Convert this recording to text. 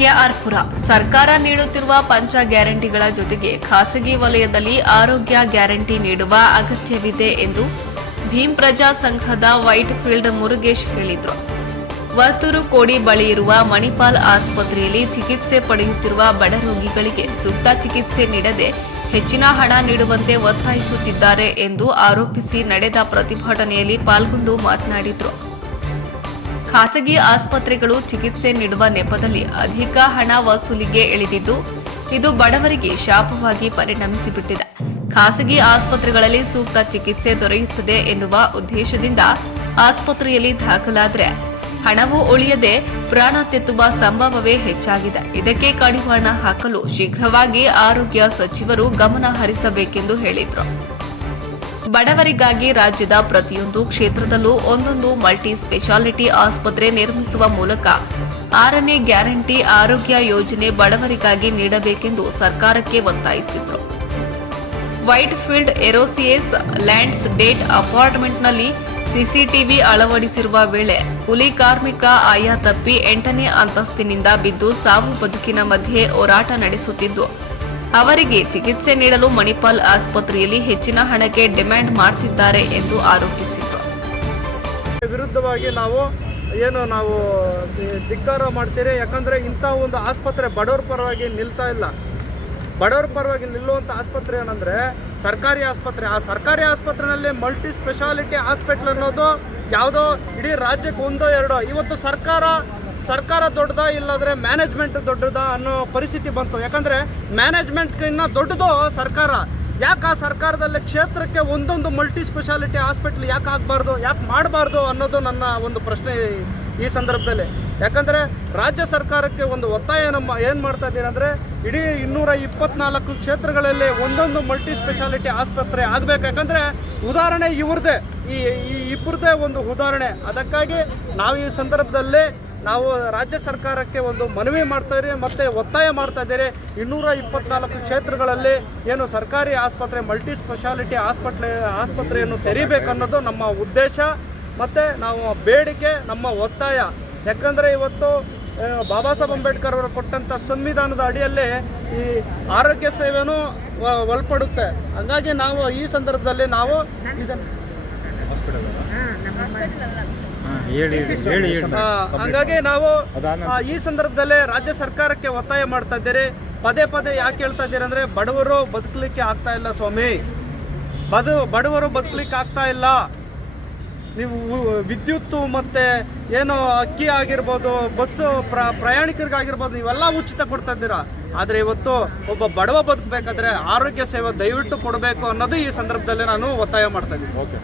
ಕೆಆರ್ಪುರ ಸರ್ಕಾರ ನೀಡುತ್ತಿರುವ ಪಂಚ ಗ್ಯಾರಂಟಿಗಳ ಜೊತೆಗೆ ಖಾಸಗಿ ವಲಯದಲ್ಲಿ ಆರೋಗ್ಯ ಗ್ಯಾರಂಟಿ ನೀಡುವ ಅಗತ್ಯವಿದೆ ಎಂದು ಭೀಮ್ ಪ್ರಜಾ ಸಂಘದ ವೈಟ್ ಫೀಲ್ಡ್ ಮುರುಗೇಶ್ ಹೇಳಿದರು. ವರ್ತೂರು ಕೋಡಿ ಬಳಿ ಇರುವ ಮಣಿಪಾಲ್ ಆಸ್ಪತ್ರೆಯಲ್ಲಿ ಚಿಕಿತ್ಸೆ ಪಡೆಯುತ್ತಿರುವ ಬಡ ರೋಗಿಗಳಿಗೆ ಸೂಕ್ತ ಚಿಕಿತ್ಸೆ ನೀಡದೆ ಹೆಚ್ಚಿನ ಹಣ ನೀಡುವಂತೆ ಒತ್ತಾಯಿಸುತ್ತಿದ್ದಾರೆ ಎಂದು ಆರೋಪಿಸಿ ನಡೆದ ಪ್ರತಿಭಟನೆಯಲ್ಲಿ ಪಾಲ್ಗೊಂಡು ಮಾತನಾಡಿದರು. ಖಾಸಗಿ ಆಸ್ಪತ್ರೆಗಳು ಚಿಕಿತ್ಸೆ ನೀಡುವ ನೆಪದಲ್ಲಿ ಅಧಿಕ ಹಣ ವಸೂಲಿಗೆ ಇಳಿದಿದ್ದು, ಇದು ಬಡವರಿಗೆ ಶಾಪವಾಗಿ ಪರಿಣಮಿಸಿಬಿಟ್ಟಿದೆ. ಖಾಸಗಿ ಆಸ್ಪತ್ರೆಗಳಲ್ಲಿ ಸೂಕ್ತ ಚಿಕಿತ್ಸೆ ದೊರೆಯುತ್ತದೆ ಎನ್ನುವ ಉದ್ದೇಶದಿಂದ ಆಸ್ಪತ್ರೆಯಲ್ಲಿ ದಾಖಲಾದರೆ, ಹಣವು ಉಳಿಯದೆ ಪ್ರಾಣ ತೆತ್ತುವ ಸಂಭವವೇ ಹೆಚ್ಚಾಗಿದೆ. ಇದಕ್ಕೆ ಕಡಿವಾಣ ಹಾಕಲು ಶೀಘ್ರವಾಗಿ ಆರೋಗ್ಯ ಸಚಿವರು ಗಮನ ಹರಿಸಬೇಕೆಂದು ಹೇಳಿದರು. ಬಡವರಿಗಾಗಿ ರಾಜ್ಯದ ಪ್ರತಿಯೊಂದು ಕ್ಷೇತ್ರದಲ್ಲೂ ಒಂದೊಂದು ಮಲ್ಟಿ ಸ್ಪೆಷಾಲಿಟಿ ಆಸ್ಪತ್ರೆ ನಿರ್ಮಿಸುವ ಮೂಲಕ ಆರನೇ ಗ್ಯಾರಂಟಿ ಆರೋಗ್ಯ ಯೋಜನೆ ಬಡವರಿಗಾಗಿ ನೀಡಬೇಕೆಂದು ಸರ್ಕಾರಕ್ಕೆ ಒತ್ತಾಯಿಸಿದರು. ವೈಟ್ ಫೀಲ್ಡ್ ಏರೋಸಿಯಸ್ ಲ್ಯಾಂಡ್ಸ್ ಡೇಟ್ ಅಪಾರ್ಟ್ಮೆಂಟ್ನಲ್ಲಿ ಸಿಸಿಟಿವಿ ಅಳವಡಿಸಿರುವ ವೇಳೆ ಹುಲಿ ಕಾರ್ಮಿಕ ಆಯ ತಪ್ಪಿ ಎಂಟನೇ ಅಂತಸ್ತಿನಿಂದ ಬಿದ್ದು ಸಾವು ಬದುಕಿನ ಮಧ್ಯೆ ಹೋರಾಟ ನಡೆಸುತ್ತಿದ್ದು ಅವರಿಗೆ ಚಿಕಿತ್ಸೆ ನೀಡಲು ಮಣಿಪಾಲ್ ಆಸ್ಪತ್ರೆಯಲ್ಲಿ ಹೆಚ್ಚಿನ ಹಣಕ್ಕೆ ಡಿಮ್ಯಾಂಡ್ ಮಾಡ್ತಿದ್ದಾರೆ ಎಂದು ಆರೋಪಿಸಿದರು. ವಿರುದ್ಧವಾಗಿ ನಾವು ಏನು ನಾವು ಧಿಕ್ಕಾರ ಮಾಡ್ತೀರಿ? ಯಾಕಂದರೆ ಇಂಥ ಒಂದು ಆಸ್ಪತ್ರೆ ಬಡವ್ರ ಪರವಾಗಿ ನಿಲ್ತಾ ಇಲ್ಲ. ಬಡವ್ರ ಪರವಾಗಿ ನಿಲ್ಲುವಂಥ ಆಸ್ಪತ್ರೆ ಏನಂದರೆ ಸರ್ಕಾರಿ ಆಸ್ಪತ್ರೆ. ಆ ಸರ್ಕಾರಿ ಆಸ್ಪತ್ರೆಯಲ್ಲಿ ಮಲ್ಟಿ ಸ್ಪೆಷಾಲಿಟಿ ಹಾಸ್ಪಿಟ್ಲ್ ಅನ್ನೋದು ಯಾವುದೋ ಇಡೀ ರಾಜ್ಯಕ್ಕೆ ಒಂದೋ ಎರಡೋ. ಇವತ್ತು ಸರ್ಕಾರ ಸರ್ಕಾರ ದೊಡ್ಡದಾ ಇಲ್ಲಾದ್ರೆ ಮ್ಯಾನೇಜ್ಮೆಂಟ್ ದೊಡ್ಡದಾ ಅನ್ನೋ ಪರಿಸ್ಥಿತಿ ಬಂತು. ಯಾಕಂದರೆ ಮ್ಯಾನೇಜ್ಮೆಂಟ್ಗಿನ್ನ ದೊಡ್ಡದು ಸರ್ಕಾರ. ಯಾಕೆ ಆ ಸರ್ಕಾರದಲ್ಲಿ ಕ್ಷೇತ್ರಕ್ಕೆ ಒಂದೊಂದು ಮಲ್ಟಿ ಸ್ಪೆಷಾಲಿಟಿ ಹಾಸ್ಪಿಟ್ಲ್ ಯಾಕೆ ಆಗಬಾರ್ದು, ಯಾಕೆ ಮಾಡಬಾರ್ದು ಅನ್ನೋದು ನನ್ನ ಒಂದು ಪ್ರಶ್ನೆ ಈ- ಸಂದರ್ಭದಲ್ಲಿ. ಯಾಕಂದರೆ ರಾಜ್ಯ ಸರ್ಕಾರಕ್ಕೆ ಒಂದು ಒತ್ತಾಯ ನಮ್ಮ ಏನು ಮಾಡ್ತಾ ಇದ್ದೀರಿ ಅಂದರೆ ಇಡೀ ಇನ್ನೂರ ಇಪ್ಪತ್ನಾಲ್ಕು ಕ್ಷೇತ್ರಗಳಲ್ಲಿ ಒಂದೊಂದು ಮಲ್ಟಿ ಸ್ಪೆಷಾಲಿಟಿ ಆಸ್ಪತ್ರೆ ಆಗಬೇಕು. ಯಾಕಂದರೆ ಉದಾಹರಣೆ ಇವ್ರದ್ದೇ ಈ ಈ ಇಬ್ಬರದೇ ಒಂದು ಉದಾಹರಣೆ. ಅದಕ್ಕಾಗಿ ನಾವು ಈ ಸಂದರ್ಭದಲ್ಲಿ ನಾವು ರಾಜ್ಯ ಸರ್ಕಾರಕ್ಕೆ ಒಂದು ಮನವಿ ಮಾಡ್ತಾ ಇದ್ದೀರಿ ಮತ್ತು ಒತ್ತಾಯ ಮಾಡ್ತಾ ಇದ್ದೀರಿ. ಇನ್ನೂರ ಇಪ್ಪತ್ನಾಲ್ಕು ಕ್ಷೇತ್ರಗಳಲ್ಲಿ ಏನು ಸರ್ಕಾರಿ ಆಸ್ಪತ್ರೆ ಮಲ್ಟಿ ಸ್ಪೆಷಾಲಿಟಿ ಆಸ್ಪತ್ರೆ, ಆಸ್ಪತ್ರೆಯನ್ನು ತೆರೀಬೇಕನ್ನೋದು ನಮ್ಮ ಉದ್ದೇಶ. ಮತ್ತು ನಾವು ಬೇಡಿಕೆ, ನಮ್ಮ ಒತ್ತಾಯ. ಯಾಕಂದರೆ ಇವತ್ತು ಬಾಬಾ ಸಾಹೇಬ್ ಅಂಬೇಡ್ಕರ್ ಅವರು ಕೊಟ್ಟಂಥ ಸಂವಿಧಾನದ ಅಡಿಯಲ್ಲಿ ಈ ಆರೋಗ್ಯ ಸೇವೆನೂ ಒಳಪಡುತ್ತೆ. ಹಾಗಾಗಿ ನಾವು ಈ ಸಂದರ್ಭದಲ್ಲಿ ನಾವು ಇದನ್ನು ಹಂಗಾಗಿ ನಾವು ಈ ಸಂದರ್ಭದಲ್ಲಿ ರಾಜ್ಯ ಸರ್ಕಾರಕ್ಕೆ ಒತ್ತಾಯ ಮಾಡ್ತಾ ಇದ್ದೀರಿ. ಪದೇ ಪದೇ ಯಾಕೆ ಹೇಳ್ತಾ ಇದ್ದೀರಿ ಅಂದ್ರೆ ಬಡವರು ಬದುಕಲಿಕ್ಕೆ ಆಗ್ತಾ ಇಲ್ಲ ಸ್ವಾಮಿ. ಬದು ಬಡವರು ಬದುಕಲಿಕ್ಕೆ ಆಗ್ತಾ ಇಲ್ಲ. ನೀವು ವಿದ್ಯುತ್ತು ಮತ್ತೆ ಏನು ಅಕ್ಕಿ ಆಗಿರ್ಬೋದು ಬಸ್ಸು ಪ್ರ ಪ್ರಯಾಣಿಕರಿಗಾಗಿರ್ಬೋದು ಇವೆಲ್ಲ ಉಚಿತ ಕೊಡ್ತಾ ಇದ್ದೀರಾ? ಆದರೆ ಇವತ್ತು ಒಬ್ಬ ಬಡವ ಬದುಕಬೇಕಾದ್ರೆ ಆರೋಗ್ಯ ಸೇವೆ ದಯವಿಟ್ಟು ಕೊಡಬೇಕು ಅನ್ನೋದು ಈ ಸಂದರ್ಭದಲ್ಲಿ ನಾನು ಒತ್ತಾಯ ಮಾಡ್ತಾ ಇದ್ದೀನಿ. ಓಕೆ.